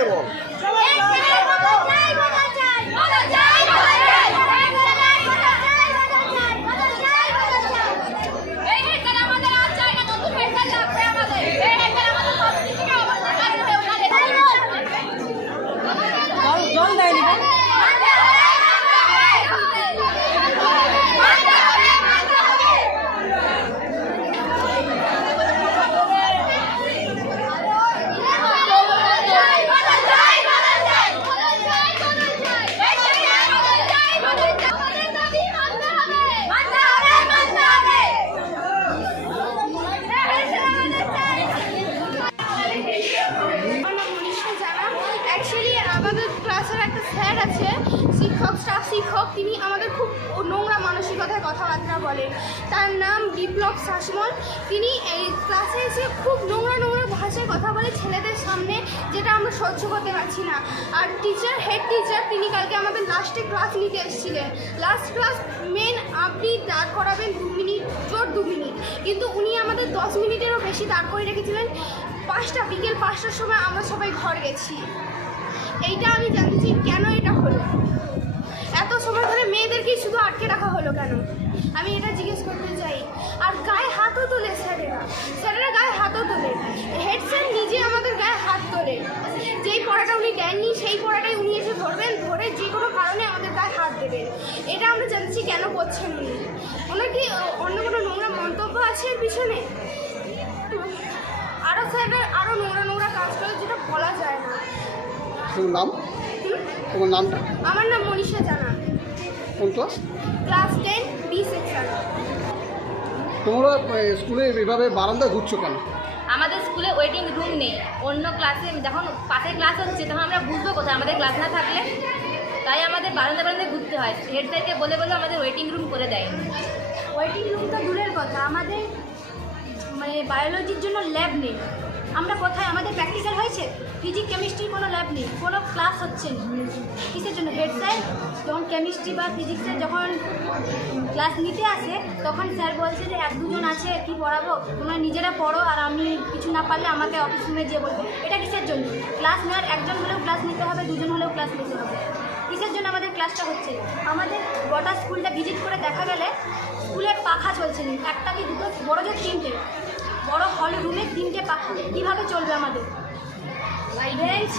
সবাইকে বল। আমাদের ক্লাসের একটা স্যার আছে, শিক্ষক, তিনি আমাদের খুব নোংরা মানসিকতায় কথাবার্তা বলেন। তার নাম বিপ্লব শাসমল। তিনি এই ক্লাসে এসে খুব নোংরা ভাষায় কথা বলে ছেলেদের সামনে, যেটা আমরা সহ্য করতে পারছি না। আর হেড টিচার তিনি কালকে আমাদের লাস্টে ক্লাস নিতে এসেছিলেন। লাস্ট ক্লাস মেন আপনি দাঁড় করাবেন 2 মিনিট, জোর 2 মিনিট, কিন্তু উনি আমাদের 10 মিনিটেরও বেশি দাঁড় করে রেখেছিলেন। বিকেল 5টার সময় আমরা সবাই ঘর গেছি। এইটা আমি জানতে চাই কেন এটা হলো, এত সময় ধরে মেয়েদেরকেই শুধু আটকে রাখা হলো কেন, আমি এটা জিজ্ঞেস করতে চাই। আর গায়ে হাতও তোলে স্যারেরা গায়ে হাতও তোলে। হেড স্যার নিজে আমাদের গায়ে হাত তোলে। যেই পড়াটা উনি দেননি সেই পড়াটাই উনি এসে ধরবেন, ধরে যে কোনো কারণে আমাদের গায়ে হাত দেবেন। এটা আমরা জানছি কেন করছেন উনি। ওনার কি অন্য কোনো নোংরা মন্তব্য আছে এর পিছনে? আরও স্যাররা আরও নোংরা কাজ করে, যেটা বলা যায় না। তোমার নামটা? আমার নাম মনীষা জানা। কোন ক্লাস? Class 10 B section. তোমরা স্কুলে এভাবে বারান্দায় ঘুরছো কেন? আমাদের স্কুলে ওয়েটিং রুম নেই। অন্য ক্লাসে যখন পাশে ক্লাস হচ্ছে তখন আমরা বুঝবো কোথায় আমাদের ক্লাস না থাকলে, তাই আমাদের বারান্দায় ঘুরতে হয়। হেড স্যারকে বলে আমাদের ওয়েটিং রুম করে দেয়। ওয়েটিং রুম তো দূরের কথা, আমাদের বায়োলজির জন্য ল্যাব নেই। আমরা কোথায়, আমাদের প্র্যাকটিক্যাল হয়েছে, ফিজিক্স কেমিস্ট্রির কোনো ল্যাব নেই, কোনো ক্লাস হচ্ছে না। কিসের জন্য? হেড স্যার যখন কেমিস্ট্রি বা ফিজিক্সের যখন ক্লাস নিতে আসে তখন স্যার বলছে যে 1-2 জন আছে, কি পড়াবো, তোমরা নিজেরা পড়ো, আর আমি কিছু না পারলে আমাকে অফিস রুমে যেয়ে বলবো। এটা কিসের জন্য? ক্লাস নেওয়ার 1 জন হলেও ক্লাস নিতে হবে, 2 জন হলেও ক্লাস নিতে হবে। কিসের জন্য আমাদের ক্লাসটা হচ্ছে? আমাদের গোটা স্কুলটা ভিজিট করে দেখা গেলে স্কুলের পাখা চলছে না, একটা কি দুটো, বড় যে 3টে, বড় হল রুমে 3টে পাখা। কীভাবে চলবে আমাদের? বেঞ্চ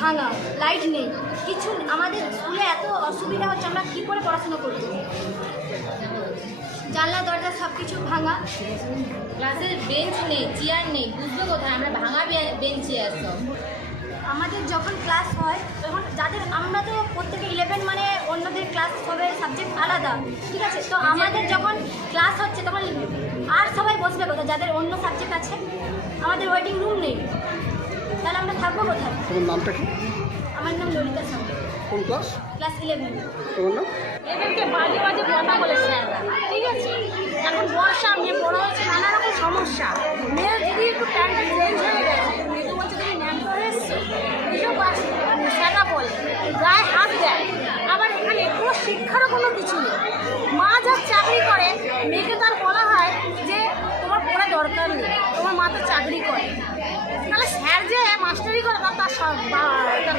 ভাঙা, লাইট নেই, কিছু। আমাদের স্কুলে এত অসুবিধা হচ্ছে, আমরা কী করে পড়াশোনা করব? জানলা দরজা সব কিছু ভাঙা। ক্লাসের বেঞ্চ নেই, চেয়ার নেই, বুঝবো কোথায় আমরা ভাঙা বেঞ্চে আসো। আমাদের যখন ক্লাস হয় তখন আমরা তো প্রত্যেকে 11 মানে অন্যদের ক্লাস হবে, সাবজেক্ট আলাদা, ঠিক আছে? তো আমাদের যখন ক্লাস হচ্ছে তখন আর সবাই বসবে কোথায় যাদের অন্য সাবজেক্ট আছে? আমাদের ওয়েটিং রুম নেই, তাহলে আমরা থাকবো কোথায়? তোমার নামটা কি? আমার নাম ললিতা সাউ। কোন ক্লাস? ক্লাস 11। তোমার নাম? এদেরকে বাজে কথা বলে স্যাররা, ঠিক আছে? এখন বর্ষা, মেয়ে বড় হচ্ছে, নানা রকম সমস্যা। মেয়ের যদি একটু প্যান্ট চেঞ্জ হয়ে গেছে, মেয়ে বলছে তুমি ন্যাংটো এসছো, এসব স্যাররা বলে, গায়ে হাত দেয়। আবার এখানে কোনো শিক্ষারও কোনো কিছু নেই। মা যার চাকরি করে, মেয়েকে তার বলা হয় যে তোমার পড়া দরকার নেই, তোমার মা তো চাকরি করে। তাহলে স্যার যে মাস্টারি করে তার সন্তান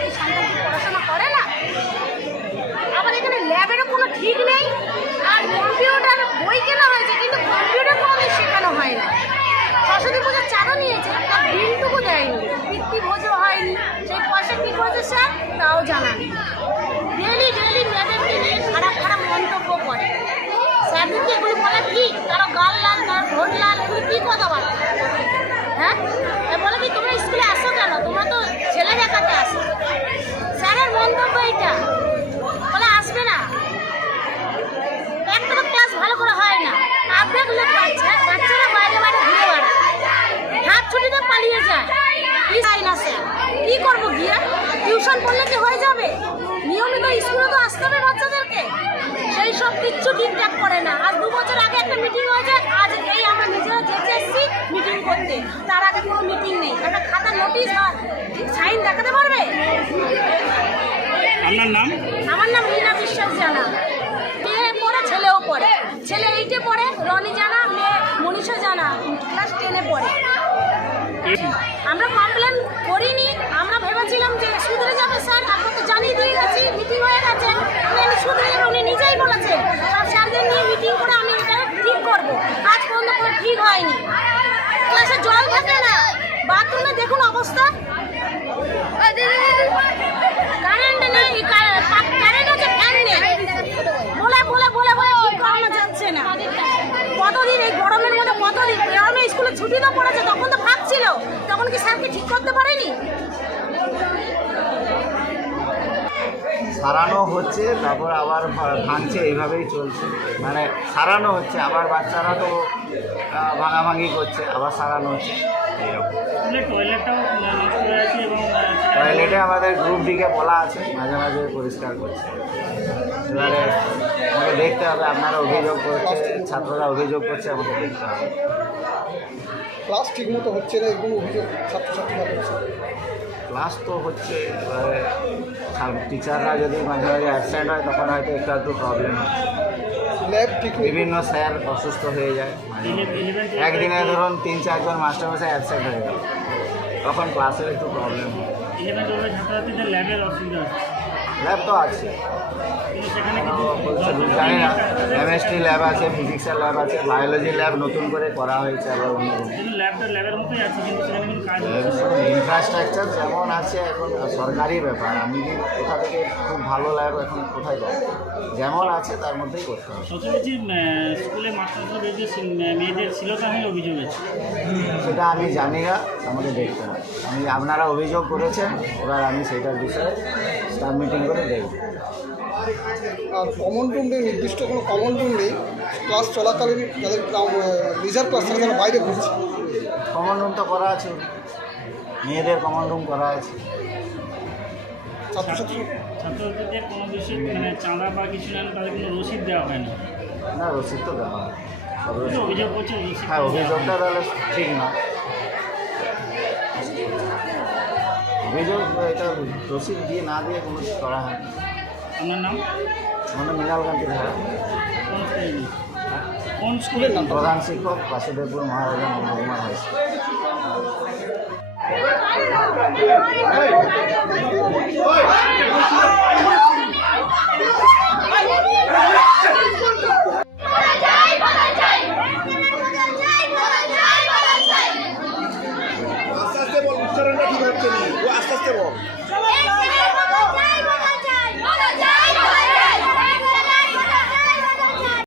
পড়াশোনা করে না? আবার এখানে ল্যাবেরও কোনো ঠিক নেই। আর কম্পিউটার বই কেনা হয়েছে, কিন্তু কম্পিউটার কোনোদিন শেখানো হয় না। সরস্বতী পুজোর চাঁদা নিয়েছে, তার বিলটুকু দেয়নি, বৃত্তি ভোজও হয়নি। সেই পয়সা কী করেছে স্যার তাও জানা নেই। ডেলি মেয়েদেরকে নিয়ে খারাপ মন্তব্য করে। স্যারদেরকে এগুলো বলে কি তারা গাল লাল, তারা ভোট লাল, এগুলো কী কথাবার্তা? হ্যাঁ, বলে কি তোমরা স্কুলে আসো কেন, তোমরা তো ছেলে দেখাতে আসো। স্যারের মন্তব্য এইটা, বলে আসবে না। একটা তো ক্লাস ভালো করে হয় না, আর্ধেক লোক বাচ্চারা বাইরে ঘুরে বেড়ায়, হাত ছুটিতে পালিয়ে যায়। কি চাই না স্যার, কী করবো গিয়ে? টিউশন পড়লে কি হয়ে যাবে? নিয়মিত স্কুলে তো আসতে হবে বাচ্চাদেরকে, সেই সব কিচ্ছু ঠিকঠাক করে না। আজ 2 বছর আগে একটা মিটিং হয়েছে, আজ এই আমরা নিজেরা যেতে এসেছি মিটিং করতে, তার আগে কোনো মিটিং নেই। একটা খাতা নোটিশ সাইন দেখাতে পারবে? আপনার নাম? আমার নাম রীনা বিশ্বাস জানা। মেয়ে পড়ে, ছেলেও পড়ে। ছেলে 8-এ পড়ে, রনি জানা, মেয়ে মনীষা জানা ক্লাস 10-এ পড়ে। আমরা কমপ্লেন করিনি, আমরা ভেবেছিলাম যে হয়নি, ক্লাসে জল থাকে না, বাথরুমে দেখুন অবস্থা, কারেন্ট নেই, কারেন্ট আছে ফ্যান নেই, বলে বলে বলে বলে ঠিক করানো যাচ্ছে না। কতদিন এই গরমের মধ্যে কতদিন গ্রামে স্কুলে ছুটি তো পড়েছে, তখন তো ফাঁক ছিল, তখন কি স্যারকে ঠিক করতে পারেনি? সারানো হচ্ছে, তারপর আবার ভাঙছে, এইভাবেই চলছে। মানে সারানো হচ্ছে, আবার বাচ্চারা তো ভাঙাভাঙি করছে, আবার সারানো হচ্ছে এইরকম। টয়লেটে আমাদের গ্রুপ ডিকে বলা আছে, মাঝে মাঝে পরিষ্কার করছে। এবারে আমাকে দেখতে হবে, আপনারা অভিযোগ করছে, ছাত্ররা অভিযোগ করছে, আমাকে দেখতে হবে। ক্লাস ঠিক মতো হচ্ছে না, এরকম অভিযোগ ছাত্রছাত্রীরা করছে। ক্লাস তো হচ্ছে, এবারে টিচাররা যদি মাঝে মাঝে অ্যাবসেন্ট হয় তখন হয়তো একটু প্রবলেম হয়। ল্যাব ঠিক নেই। বিভিন্ন স্যার অসুস্থ হয়ে যায়, একদিনে ধরুন 3-4 জন মাস্টারমশাই অ্যাবসেন্ট হয়ে গেল, তখন ক্লাসের একটু প্রবলেম হয়। ছাত্রছাত্রীদের ল্যাবের অসুবিধা হচ্ছে, ল্যাব তো আছে, কিন্তু সেখানে জানি না, কেমিস্ট্রি ল্যাব আছে, ফিজিক্সের ল্যাব আছে, বায়োলজি ল্যাব নতুন করে করা হয়েছে আবার অন্য। কিন্তু ল্যাবের মতোই আছে, কিন্তু সেখানে কিন্তু কাজ ইনফ্রাস্ট্রাকচার যেমন আছে এখন সরকারি ব্যাপার, আমি কি কোথা থেকে খুব ভালো ল্যাব এখন কোথায় পাবো, যেমন আছে তার মধ্যেই করতে হবে। সচরাচর স্কুলে মাস্টারদের বিরুদ্ধে মেয়েদের শ্লীলতাহানির অভিযোগ আছে, সেটা আমি জানি না, আমাকে দেখতে হবে। আপনারা অভিযোগ করেছেন, এবার আমি সেটার বিষয়ে স্টাফ মিটিং করে দেখব। আর কমন রুম নেই, নির্দিষ্ট কোনো কমন রুম নেই। ক্লাস চলাকালীন যাদের লিজার ক্লাস থাকে তারা বাইরে ঘুরছে। কমন রুম তো করা আছে, মেয়েদের কমন রুম করা আছে। ছাত্রছাত্রীদের কোনো বিষয় চাঁদা বা কিছু নেন, তাদের কোনো রসিদ দেওয়া হয়নি। না, রসিদ তো দেওয়া হয়। অভিযোগ করছে রসিদ। হ্যাঁ, অভিযোগটা তাহলে ঠিক না, অভিযোগ এটা রসিদ দিয়ে না দিয়ে কোনো কিছু করা হয় না। আপনার নাম? মানে মৃণালকান্তি ধারা, কোন স্কুলের নাম? প্রধান শিক্ষক, বাসুদেবপুর মহারাজা নন্দকুমার হাই স্কুল। আস্তে আস্তে বল, উচ্চারণটা ঠিক হচ্ছে না, ও আস্তে আস্তে বল।